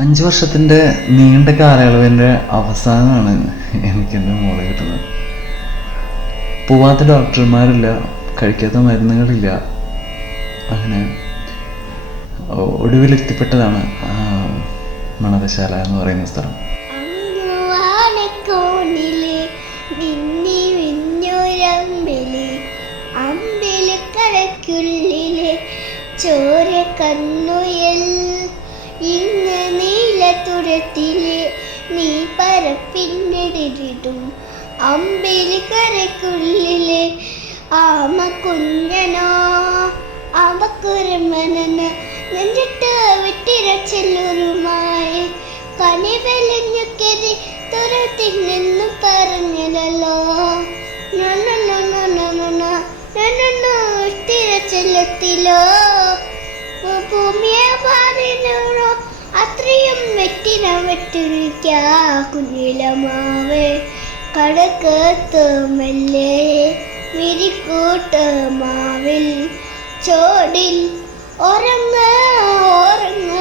അഞ്ച് വർഷത്തിന്റെ നീണ്ട കാലയളവിന്റെ അവസാനമാണ് എനിക്ക് എന്റെ മോളെ കിട്ടുന്നത്. പോവാത്ത ഡോക്ടർമാരില്ല കഴിക്കാത്ത മരുന്നുകളില്ല. അങ്ങനെ ഒടുവിലെത്തിപ്പെട്ടതാണ് മണവശാല എന്ന് പറയുന്ന സ്ഥലം. ചോര കണ്ണുയല്ല നീലത്തുരത്തിൽ നീ പരപ്പിന്നിടിടും അമ്പിലി കരക്കുള്ളിലെ ആമ കുഞ്ഞനോ അവക്കുരമനന നെഞ്ചിട്ട് വിട്ടിരച്ചെല്ലുരുമായി കനി വെളിഞ്ഞുക്കെതി തുരത്തിൽ നിന്നു പറഞ്ഞല്ലോ തിരച്ചെല്ലത്തിലോ ഭൂമിയെ പാടിനോ കുഞ്ഞിലമാവേ കടക്കത്തുമല്ലേ മിരിക്കൂട്ടമാവിൽ. മിരിക്കൂട്ട് മാവിൽ ചോടിൽ ഉറങ്ങ ഉറങ്ങ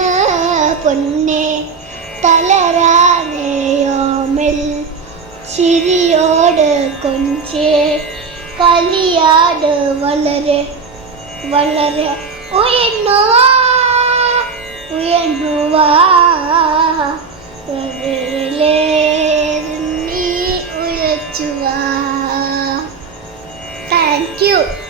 പൊന്നെ. തളരാനെയോമൽ ചിരിയോട് കൊഞ്ചേ. കളിയാട് വളരെ വളരെ ഉയർന്നുവാ ഉയർന്നുവാ. Thank you.